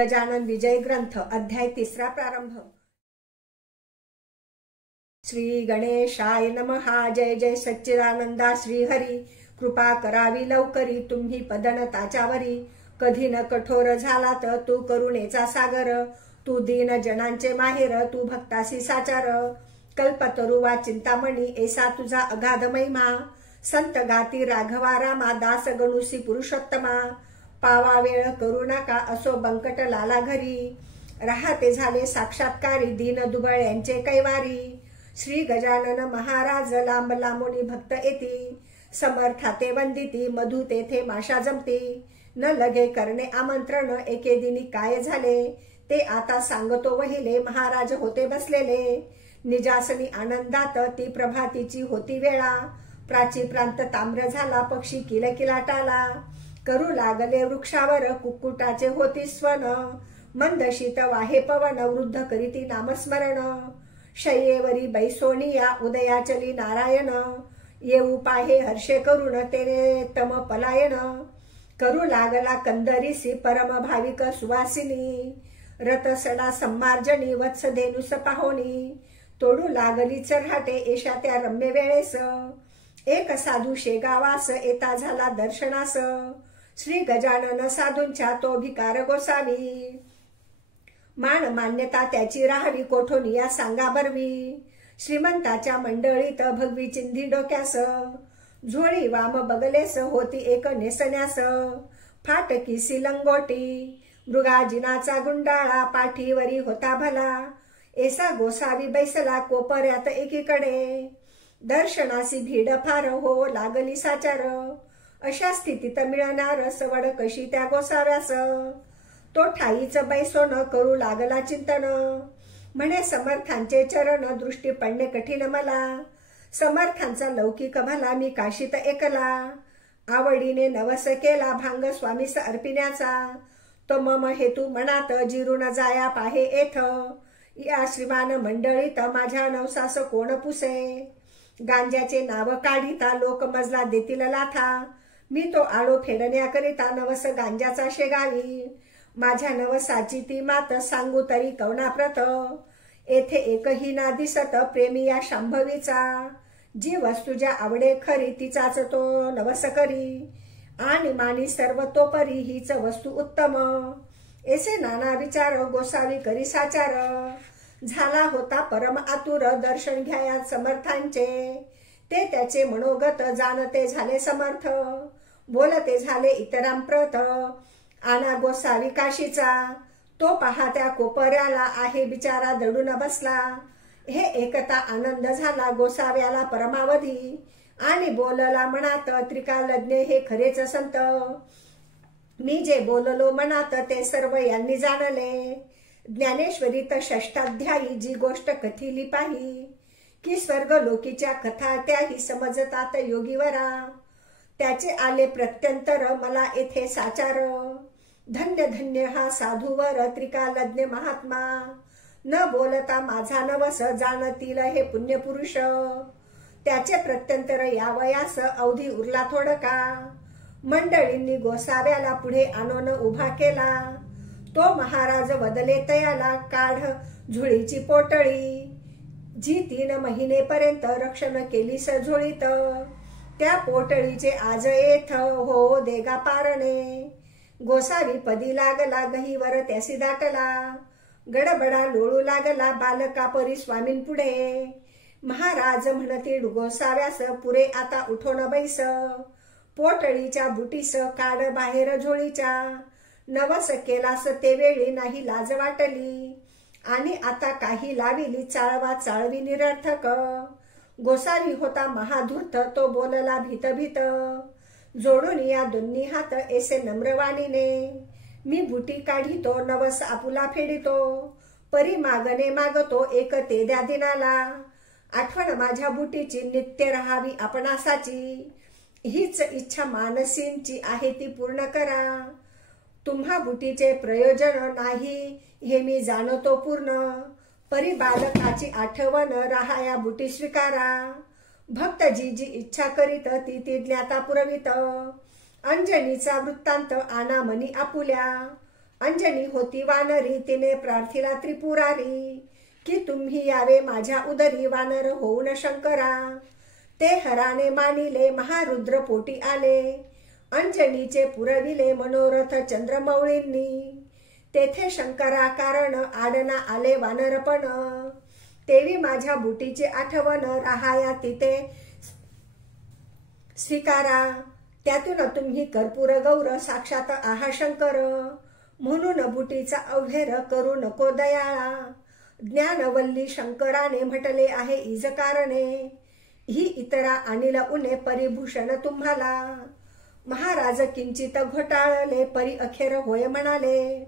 गजानन विजय ग्रंथ अध्याय 3 प्रारंभ। श्री गणेशाय नमः। जय जय सच्चिदानंदा श्री हरी। कृपा करावी लवकरी तुम्ही पदन ताच्यावरी। कधी न कठोर झाला तर तू करुणेचा सागर। तू दीन जनांचे माहेर तू भक्तासी साचार। कल्पतरुवा चिंतामणी ऐसा तुझा अगाध महिमा। संत गाती राघवा रामा दास गणुसी पुरुषोत्तमा। पावा वेळ करू नका असो बंकट लाला घरी। राहते झाले साक्षात्कारी दीन दुबळ यांचे कैवारी। श्री गजानन महाराज लांब लांबूनी भक्त येती। समर्थाते वंदिती मधु तेथे माशा जमती। न लगे करणे आमंत्रण एके दिनी काय झाले ते आता सांगतो वहिले। महाराज होते बसलेले निजासनी आनंदात ती प्रभातीची होती वेळा। प्राची प्रांत ताम्र झाला पक्षी किलकिलाटाला। करू लागले वृक्षावर कुक्कुटाचे होती स्वन। मंद शीत वाहे पवन वृद्ध करीती नामस्मरण। शय्येवरी बैसोनिया उदया चली नारायण। येऊ पाहे हर्षे करुण तेने तम पलायन। करू लागला कंदरीसी परम भाविक सुवासिनी। रथ सडा सम्मार्जनी वत्स धेनुस पाहोनी। तोडू लागली चऱ्हाटे एशा त्या रम्य वेळेस। एक साधू शेगावास येता झाला दर्शनास। श्री गजानन साधूंच्या तो भिकार गोसावी। मान मान्यता त्याची राहावी कोठोनिया सांगा बरवी। श्रीमंताच्या मंडळीत भगवी चिंधी डोक्यास। झोळी वाम बगलेस होती एक नेसण्यास। फाटकीसी लंगोटी मृगाजिनाचा गुंडाळा पाठीवरी होता भला। ऐसा गोसावी बैसला कोपऱ्यात एकीकडे। दर्शनासी भीड फार हो लागली साचार। अशा स्थितीत मिळणार सवड कशी त्या गोसाव्यास। तो ठाईच बैसोन करू लागला चिंतन। म्हणे समर्थांचे चरण दृष्टी पडणे कठीण मला। समर्थांचा लौकिक भला मी काशीत ऐकला। आवडीने नवस केला भांग स्वामीस अर्पिण्याचा। तो मम हेतू मनात जिरून जाया पाहे येथ। या श्रीमान मंडळीत माझ्या नवसास कोण पुसे। गांज्याचे नाव काढिता लोक मजला देतील लाथा। मी तो आळो फेडण्याकरिता नवस गांज्याचा शेगावी। माझ्या नवसाची ती मात सांगू तरी कवनाप्रत। येथे एकही ना दिसत प्रेमी या शांभवीचा। जी वस्तू ज्या आवडे खरी तिचाच तो नवस करी। आणि मानी सर्व तो परी हीच वस्तू उत्तम। ऐसे नाना विचार गोसावी करी साचार। झाला होता परम आतुर दर्शन घ्याया समर्थांचे। ते त्याचे मनोगत जाणते झाले समर्थ। बोलते झाले इतरांप्रत आना गोसावी काशीचा। तो पहा त्या कोपऱ्याला आहे बिचारा दडून बसला। हे एकता आनंद झाला गोसाव्याला परमावधी। आणि बोलला मनात त्रिकालज्ञ हे खरेच संत। मी जे बोललो मनात ते सर्व यांनी जाणले। ज्ञानेश्वरीत षष्ठाध्यायी जी गोष्ट कथिली पाही। की स्वर्ग लोकीच्या कथा त्याही समजतात योगीवरा। त्याचे आले प्रत्यंतर मला येथे साचार। धन्य धन्य हा साधूवर त्रिकालज्ञ महात्मा। न बोलता माझा नवस जाणतील हे पुण्यपुरुष। त्याचे प्रत्यंतर यावयास अवधी उरला थोडका। मंडळींनी गोसाव्याला पुढे आणून उभा केला। तो महाराज वदले तयाला काढ झोळीची पोटळी। जी 3 महिनेपर्यंत रक्षण केली झोळीत। त्या पोटळीचे आज येथ हो देगा पारणे। गोसावी पदी लागला गहीवर त्यासी दाटला। गडबडा लोळू लागला बालका परी स्वामीन पुढे। महाराज म्हणतील गोसाव्यास पुरे आता उठोन बैस। पोटळीच्या बुटीस काढ बाहेर झोळीच्या। नवस केलास ते वेळी नाही लाज वाटली। आणि आता काही लाविली चाळवा चाळवी निरर्थक। गोसावी होता महाधूर्त तो बोलला भीत भीत। जोडून या दोन्ही हात ऐसे नम्रवाणीने। मी बुटी काढितो नवस आपुला फेडितो। परी मागणे मागतो एक ते द्या दिनाला। आठवण माझ्या बुटीची नित्य राहावी आपणासाची। हीच इच्छा मानसींची आहे ती पूर्ण करा। तुम्हा बुटीचे प्रयोजन नाही हे मी जाणतो पूर्ण। परी बालकाची आठवण राहाया बुटी स्वीकारा। भक्त जी जी इच्छा करीत ती ती ज्ञाता पुरवित। अंजनीचा वृत्तांत आना मनी आपुल्या। अंजनी होती वानरी, तिने प्रार्थिला त्रिपुरारी, की तुम्ही यावे माझ्या उदरी, वानर होऊन शंकरा. ते हराने मानिले, महारुद्र पोटी आले, अंजनीचे पुरविले मनोरथ चंद्रमौळींनी. तेथे शंकरा कारण आडना आले वानरपण, तेवी माझ्या बुटीची आठवण, राहाया तिथे स्वीकारा. त्यातून तुम्ही कर्पूर गौर, साक्षात आहा शंकर, म्हणून बुटीचा अवघेर करू नको दयाळा. ज्ञानवल्ली शंकराने म्हटले आहे इज कारणे, ही इतरा अनिल उने परिभूषण तुम्हाला. महाराज किंचित घोटाळले, परी अखेर होय म्हणाले,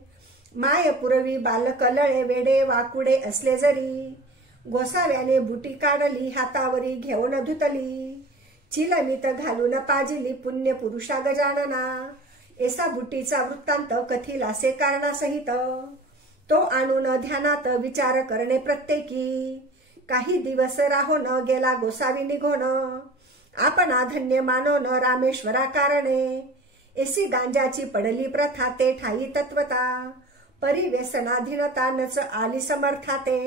माय पुरवी बालक लळे, वेडे वाकुडे असले जरी. गोसाव्याने बुटी काढली, हातावरी घेऊन धुतली, चिलमित घालून पाजिली, पुण्य पुरुषा गजानना. एसा बुटीचा वृत्तांत कथिलासे कारणासहित, तो आणून ध्यानात विचार करणे प्रत्येकी. काही दिवस राहून गेला गोसावी निघून, आपणा धन्य मानोन रामेश्वरा कारणे. एसी गांजाची पडली प्रथा, ते ठाई तत्वता, परिव्यसनाधीनता नच आली समर्थाते.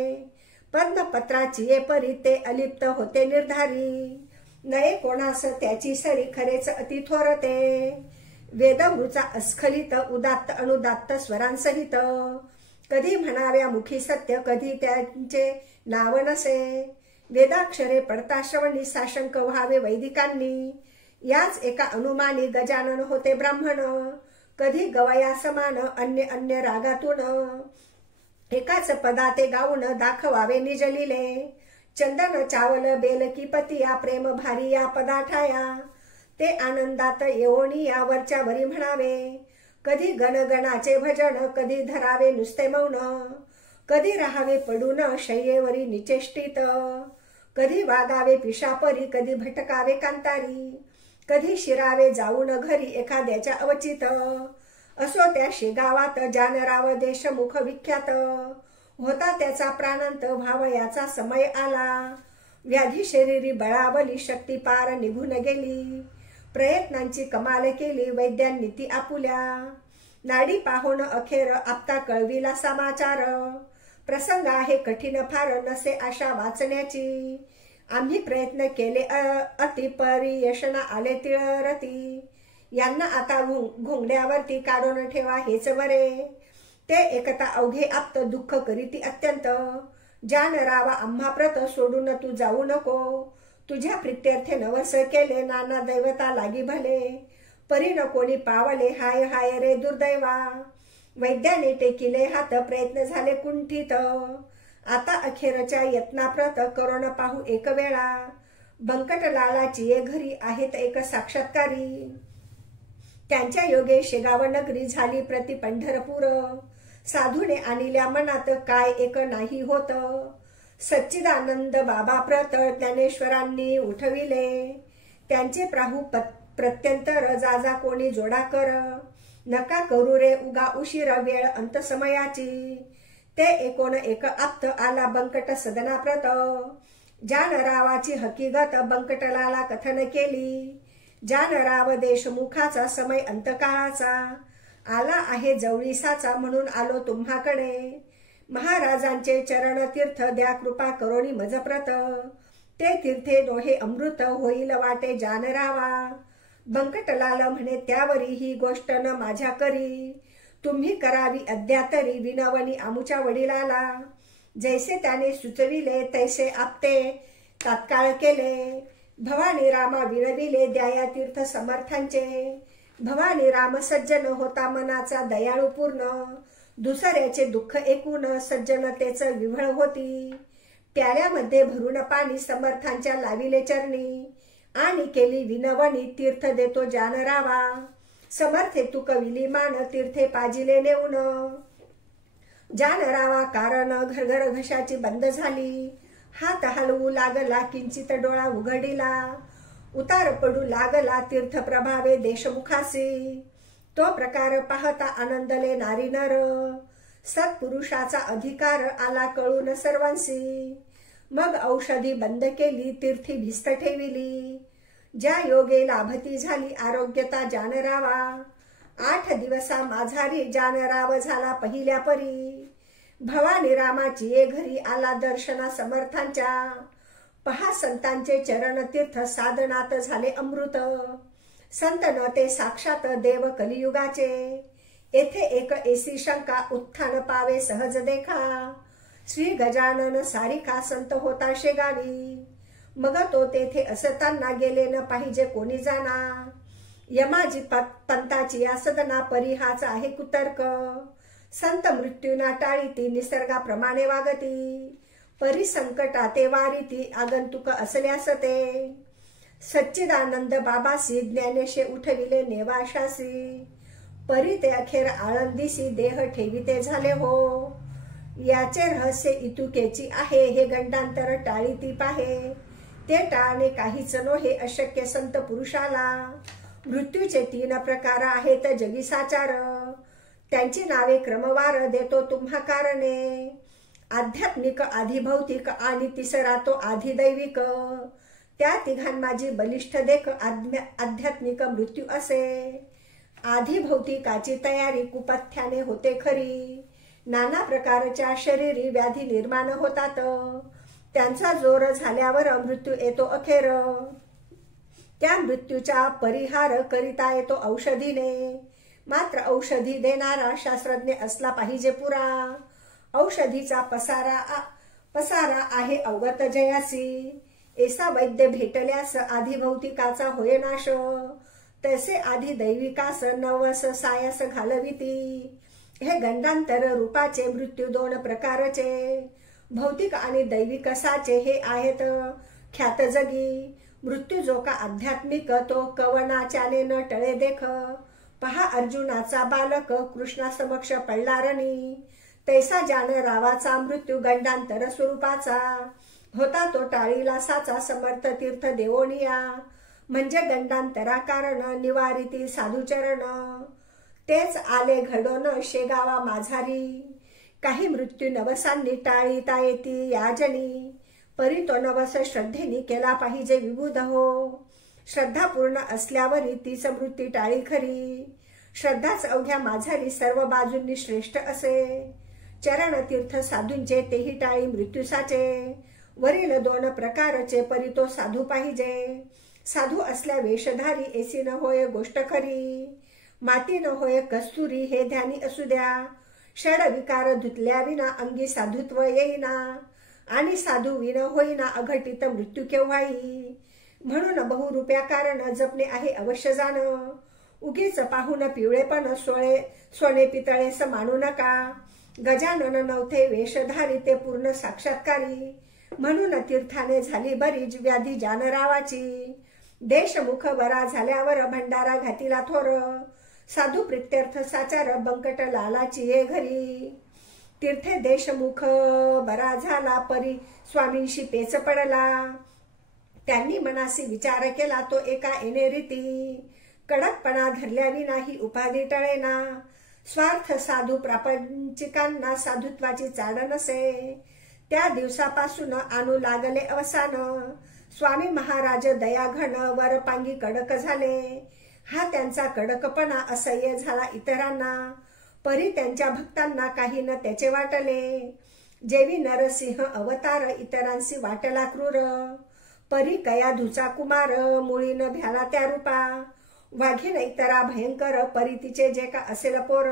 पद्मपत्राची ये परी, ते अलिप्त होते निर्धारी, नये कोणास त्याची सरी, खरेच अति थोरते. वेदवृचा अस्खलित, उदात्त अनुदात्त स्वरांसहित, कधी म्हणाव्या मुखी सत्य, कधी त्यांचे नाव नसे. वेदाक्षरे पडता श्रवणी, साशंक व्हावे वैदिकांनी. याच एका अनुमानी गजानन होते ब्राह्मण, कधी गवया समान अन्य अन्य रागातून. एकाच पदा ते गाऊन दाखवावे निजलिले, चंदन चावल बेल की पतिया, प्रेम भारी या पदा ठाया. ते आनंदात येऊनी या वरच्या वरी म्हणावे, कधी गणगणाचे भजन, कधी धरावे नुसते मौन. कधी राहावे पडून शय्येवरी निचेष्टित, कधी वागावे पिशापरी, कधी भटकावे कांतारी. कधी शिरावे जाऊन घरी एखाद्याच्या अवचित, असो त्या शेगावात जानराव देशमुख विख्यात. होता त्याचा प्राणांत, भावयाचा समय आला, व्याधी शरीरी बळावली, शक्ती पार निघून गेली. प्रयत्नांची कमाल केली, वैद्यांनी ती आपुल्या, नाडी पाहून अखेर आपता कळविला समाचार. प्रसंग आहे कठीण फार, नसे आशा वाचण्याची, आम्ही प्रयत्न केले अति, परी यशना आले तिळरती. यांना आता घोंगड्यावरती काढून ठेवा हेच बरे, ते एकता अवघे आप्त, दुःख करीती अत्यंत. जानरावा आम्हा प्रत, सोडून तू जाऊ नको, तुझ्या प्रित्यर्थे नवस केले, नाना दैवता लागी भले. परी न कोणी पावले, हाय हाय रे दुर्दैवा. वैद्याने टेकिले हात, प्रयत्न झाले कुंठित, आता अखेरच्या यत्नाप्रत, करून पाहू एक वेळा. बंकटलालाची ये घरी आहेत एक साक्षात्कारी, त्यांच्या योगे शेगाव नगरी झाली प्रति पंढरपूर. साधूने आणिल्या मनात, काय एक नाही होत, सच्चिदानंद बाबा प्रत, ज्ञानेश्वरांनी उठविले. त्यांचे प्राहू प्रत्यंतर, जाजा कोणी जोडा कर. नका करू रे उगा उशीर, वेळ अंत समयाची. ते एकोण एक आप्त, आला बंकट सदना प्रत. जानरावाची हकीकत बंकटलाला कथन केली. जानराव देशमुखाचा, समय अंतकाळाचा, आला आहे जवळीसाचा, म्हणून आलो तुम्हाकडे. महाराजांचे चरण तीर्थ, द्या कृपा करोनी मजप्रत. ते तीर्थे दोहे अमृत, होईल वाटे जानरावा. बंकटलाल म्हणे त्यावरी, ही गोष्ट न माझ्या करी, तुम्ही करावी अद्यातरी. विनवणी आमुच्या वडिलाला, जैसे त्याने सुचविले, तैसे आपते तात्काळ केले. भवानी रामा विनविले, द्याया तीर्थ समर्थांचे. भवानी राम सज्जन होता, मनाचा दयाळू पूर्ण. दुसऱ्याचे दुःख ऐकून सज्जनतेच विव्हळ होती. प्याल्यामध्ये भरून पाणी समर्थांच्या लाविले चरणी, आणि केली विनवणी, तीर्थ देतो जानरावा. समर्थे तू कविली मान, तीर्थे पाजिले नेऊन. जानरावा कारण घरघर घशाची बंद झाली. हात हलवू लागला, किंचित डोळा उघडिला. उतार पडू लागला, तीर्थ प्रभावे देशमुखासी. तो प्रकार पाहता आनंदले नारी नर. सत्पुरुषाचा अधिकार आला कळून सर्वांसी. मग औषधी बंद केली, तीर्थी भिस्त ठेविली. ज्या योगे लाभती झाली आरोग्यता जानरावा. 8 दिवसा माझारी जानराव झाला पहिल्या परी, भवानी रामाची ये घरी आला दर्शना समर्थांच्या, पहा संतांचे चरण तीर्थ साधनात झाले अमृत, संत न ते साक्षात देव कलियुगाचे, येथे एक एसी शंका उत्थान पावे सहज देखा, श्री गजानन सारिका संत होता शेगावी, मग तो तेथे असताना गेले न पाहिजे कोणी जाना, यमाजी पंताची या सदना परिहाच आहे कुतर्क, संत मृत्यूना टाळी ती निसर्गाप्रमाणे वागती, परिसंकटा ते वारीती आगंतुक असल्यास ते, सच्चिदानंद बाबासी ज्ञानेशे उठविले नेवाशासी, परी ते अखेर आळंदीसी देह ठेविते झाले हो, याचे रहस्य इतुकेची आहे हे गंडांतर टाळी ती पाहे, ते टाळणे काहीच नोहे अशक्य संत पुरुषाला, मृत्यूचे 3 प्रकार आहेत जगी साचार, त्यांची नावे क्रमवार देतो तुम्हा कारणे, आध्यात्मिक आधिभौतिक आणि तिसरा तो आधिदैविक, त्या तिघांमाजी बलिष्ठ देख आध्यात्मिक मृत्यू असे, आधिभौतिकाची तयारी कुपथ्याने होते खरी, नाना प्रकारच्या शरीरी व्याधी निर्माण होतात, त्यांचा जोर झाल्यावर मृत्यू येतो अखेर, त्या मृत्यूचा परिहार करिता येतो औषधीने, मात्र औषधी देणारा शास्त्रज्ञ असला पाहिजे पुरा, औषधीचा पसारा आहे अवगत जयासी, ऐसा वैद्य भेटल्यास आधिभौतिकाचा होय नाश, तसे आधी दैविकास नवस सायास घालविती, हे गंडांतर रूपाचे मृत्यू 2 प्रकारचे, भौतिक आणि दैविकसाचे हे आहेत ख्यात जगी, मृत्यू जो का आध्यात्मिक तो कवनाच्याने न टळे देख, पहा अर्जुनाचा बालक कृष्णा समक्ष पडला रणी, तैसा जानरावाचा मृत्यू गंडांतर स्वरूपाचा, होता तो टाळीला साचा समर्थ तीर्थ देवोनिया, म्हणजे गंडांतरा कारण निवारिती साधुचरण, तेच आले घडोन शेगावा माझारी, काही मृत्यू नवसांनी टाळीता येती याजनी, परी तो नवस श्रद्धेनी केला पाहिजे विबुध हो, श्रद्धा पूर्ण असल्यावरी तीच मृत्यू टाळी खरी, श्रद्धाच अवघ्या माझारी सर्व बाजूंनी श्रेष्ठ असे, चरण तीर्थ साधूंचे तेही टाळी मृत्यूसाचे, वरील 2 प्रकारचे परी तो साधू पाहिजे, साधू असल्या वेशधारी ऐसी न होय गोष्ट खरी, माती न होय कस्तुरी हे ध्यानी असू द्या, षड विकार धुतल्या विना अंगी साधुत्व येईना, आणि साधू विन होईना अघटित मृत्यू केव्हाही, म्हणून बहुरूप्या कारण जपणे आहे अवश्य जाण, उगीच पाहून पिवळेपण सोने पितळे मानू नका, गजानन नव्हते वेशधारी ते पूर्ण साक्षात्कारी, म्हणून तीर्थाने झाली बरीच व्याधी जानरावाची, देशमुख बरा झाल्यावर भंडारा घातीला थोर, साधू प्रित्यर्थ साचार बंकट लालाची ये घरी, तीर्थे देशमुख बरा झाला परी स्वामींशी पेच पडला, त्यांनी मनासी विचार केला तो एका येणे रीती, कडकपणा धरल्या विनाही उपाधी टळेना, स्वार्थ साधू प्रापंचिकांना साधुत्वाची चाड नसे, त्या दिवसापासून आणू लागले अवसान, स्वामी महाराज दयाघन वरपांगी कडक झाले, हा त्यांचा कडकपणा असह्य झाला इतरांना, परी त्यांच्या भक्तांना काही न त्याचे वाटले, जेवी नरसिंह अवतार इतरांशी वाटला क्रूर, परी कयाधूचा कुमार मुळी न भ्याला त्या रूपा, वाघीन इतरा भयंकर परी तिचे जे का असेल पोर,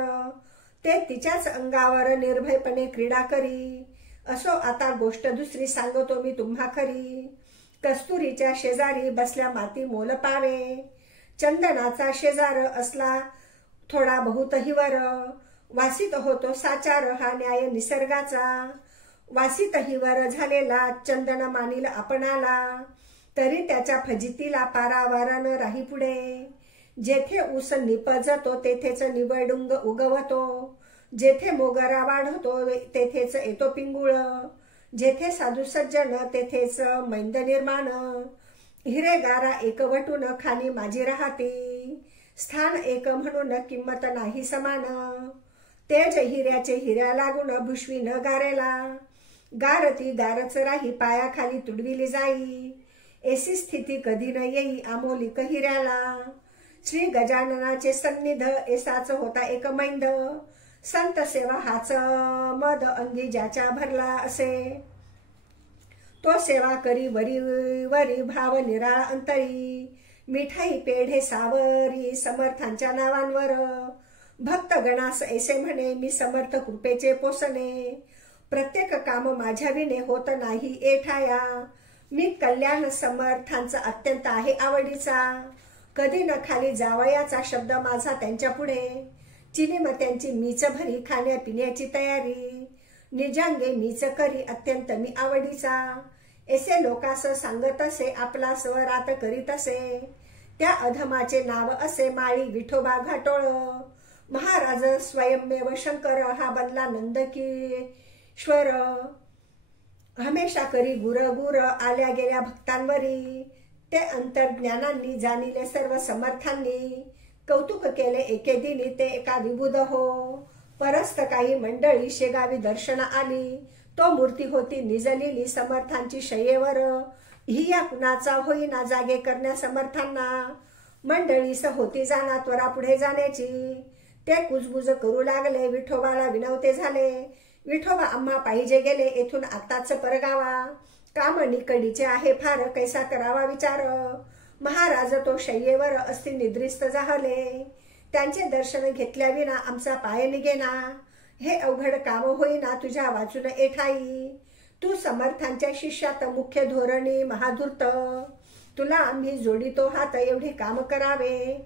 ते तिच्याच अंगावर निर्भयपणे क्रीडा करी, असो आता गोष्ट दुसरी सांगतो मी तुम्हा खरी, कस्तुरीच्या शेजारी बसल्या माती मोल पावे, चंदनाचा शेजार असला थोडा बहुतही वर, वासित होतो साचार हा न्याय निसर्गाचा, वासितही वर झालेला चंदन मानिल आपणाला, तरी त्याच्या फजितीला पारावार न राही पुढे, जेथे ऊस निपजतो तेथेच निवडुंग उगवतो, जेथे मोगरा वाढतो तेथेच येतो पिंगुळ, जेथे साधू सज्जन तेथेच मैंद निर्माण, हिरेगारा एकवटून खाली माझी राहती, स्थान एक म्हणून किंमत नाही समान, तेज हिऱ्याचे हिऱ्या लागून भुशवी न गारेला, गारती गारच राही पायाखाली तुडविली जाई, ऐसी स्थिती कधी न येई आमोलिक हिऱ्याला, श्री गजाननाचे सन्निध एसाच होता एक मैंद, संत सेवा हाच मद अंगी ज्याच्या भरला असे, तो सेवा करी वरी वरी भाव निराळा अंतरी, मिठाई पेढे सावरी समर्थांच्या नावांवर, भक्त गणास ऐसे म्हणे मी समर्थ कृपेचे पोसणे, प्रत्येक काम माझ्या विने होत नाही एठाया, मी कल्याण समर्थांचा अत्यंत आहे आवडीचा, कधी न खाली जावयाचा शब्द माझा त्यांच्या पुढे, चिलीम त्यांची मीच भरी खाण्यापिण्याची तयारी, निजांगे मीच करी अत्यंत मी आवडीचा, ऐसे लोकास सांगत असे आपला स्वरात करीत असे, त्या अधमाचे नाव असे माळी विठोबा घाटोळ, महाराज स्वयंमेव शंकर हा बनला नंदकिश्वर, हमेशा करी गुर गुर आल्या गेल्या भक्तांवरी, ते अंतर्ज्ञानांनी जाणिले सर्व समर्थांनी, कौतुक केले एके दिनी ते एका विबुध हो, परस्त काही मंडळी शेगावी दर्शना आली, तो मूर्ती होती निजलेली समर्थांची शय्येवर, ही या कुणाचा होईना जागे करण्या समर्थांना, मंडळीस होती जाना त्वरा पुढे जाण्याची, ते कुजबुज करू लागले विठोबाला विनवते झाले, विठोबा आम्हा पाहिजे गेले येथून आताच परगावा, काम निकडीचे आहे फार कैसा करावा विचार, महाराज तो शय्येवर अस्ति निद्रिस्त जाहले, त्यांचे दर्शन घेतल्या विना आमचा पाय निघेना, हे अवघड काम होईना तुझ्या वाचून एठाई, तू समर्थांच्या शिष्यात मुख्य धोरणी महाधूर्त, तुला आम्ही जोडितो हात एवढे काम करावे,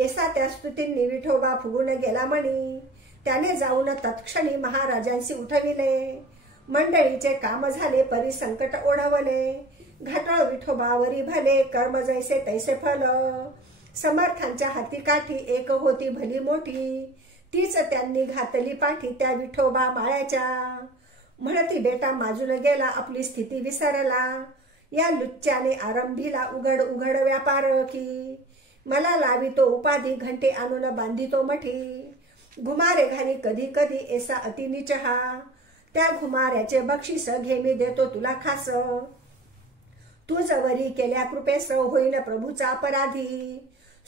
ऐसा त्या स्तुतींनी विठोबा फुगून गेला म्हणी, त्याने जाऊन तत्क्षणी महाराजांशी उठविले, मंडळीचे काम झाले परी संकट ओढवले, घाटाळ विठोबावरी भले कर्म जैसे तैसे फल, समर्थांच्या हाती काठी एक होती भली मोठी, तीच त्यांनी घातली पाठी त्या विठोबा माळ्याच्या, म्हणती बेटा माजून गेला आपली स्थिती विसरला, या लुच्च्याने आरंभीला उघड उघड व्यापार की, मला लावितो उपाधी घंटे आणून बांधितो मठी, घुमारे घाली कधी कधी ऐसा अति नीच हा, त्या घुमाऱ्याचे बक्षीस घे मी देतो तुला खास, तू जवरी केल्या कृपेस होईन प्रभूचा अपराधी,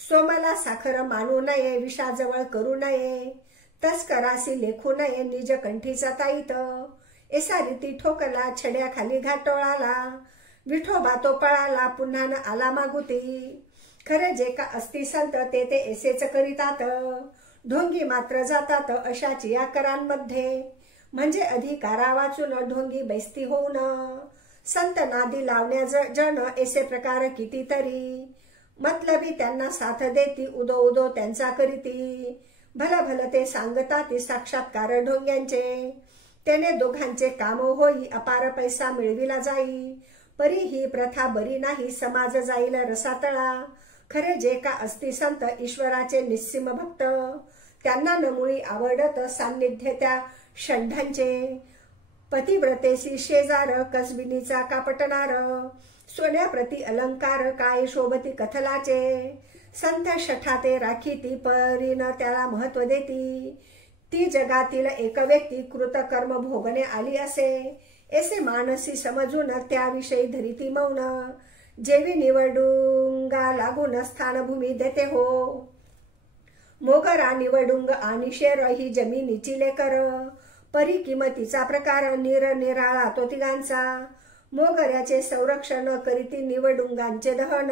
सोमला साखर मानू नये विषाजवळ करू नये, तस्करासी लेखू नये निज कंठीचा ताईत, ऐसा रीती ठोकला छड्या खाली घाटोळाला, विठोबा तो पळाला पुन्हा न आला मागुती, खरे जे का असती संत ते ते ऐसेच करीतात, ढोंगी मात्र जातात अशाच या करांमध्ये, म्हणजे अधिकारा वाचून ढोंगी बैसती होऊन, संत नादी लावण्या जन ऐसे प्रकार कितीतरी, मतलबी त्यांना साथ देती उदो उदो त्यांचा करीती, भल भल ते सांगतात साक्षात्कार ढोंग्यांचे, त्याने दोघांचे काम होई अपार पैसा मिळविला जाई, परी ही प्रथा बरी नाही समाज जाईल रसातळा, खरे जे का असती संत ईश्वराचे निस्सीम भक्त, त्यांना नमुळी आवडत सान्निध्य त्या षंढांचे, पतिव्रतेसी शेजार कसबिनीचा कापटणार, सोन्याप्रती अलंकार काय शोभती कथलाचे, संत शठाते राखी ती परीन त्याला महत्व देती, ती जगातील एक व्यक्ती कृतकर्म भोगणे आली असे, ऐसे मानसी समजून त्याविषयी धरिती मौन, जेवी निवडुंगा लागून स्थानभूमी देते हो, मोगरा निवडुंग आणि शेर ही जमिनीची लेकर, परी किमतीचा प्रकार निरनिराळा तो तिघांचा, मोगऱ्याचे संरक्षण करीती निवडुंगांचे दहन,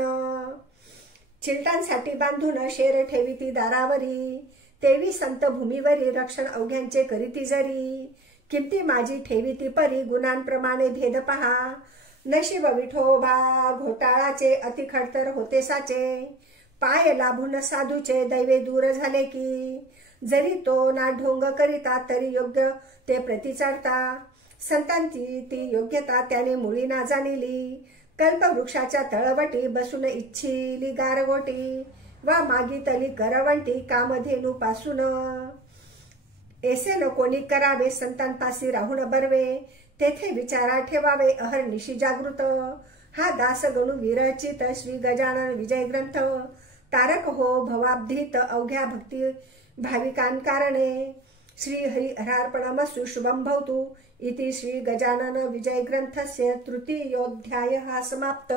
चिलटांसाठी बांधून शेर ठेवीती दारावरी, तेवी संत भूमीवरी रक्षण अवघ्यांचे करीती जरी, किमती माझी ठेवीती परी गुणांप्रमाणे भेद पहा, नशीब विठोबा घोटाळाचे अति खडतर होते साचे, पाय लाभून साधूचे दैवे दूर झाले की, जरी तो ना ढोंग करिता तरी योग्य ते प्रति चढता, संतांची ती योग्यता त्याने मुळी ना जाणिली, कल्पवृक्षाच्या तळवटी बसून इच्छिली गारगोटी, वा मागितली करवंटी कामधेनू पासून, ऐसे न कोणी करावे संतांपासी राहून बरवे, तेथे विचारा ठेवावे अहर्निशी जागृत, हा दास गणू विरचित श्री गजानन विजय ग्रंथ, तारक हो भवाब्धीत अवघ्या भक्ती भाविकांकारणे, श्री हरि हरार्पणमस्तु शुभं भवतु इति श्री गजानन विजय ग्रंथस्य तृतीयोऽध्यायः समाप्त।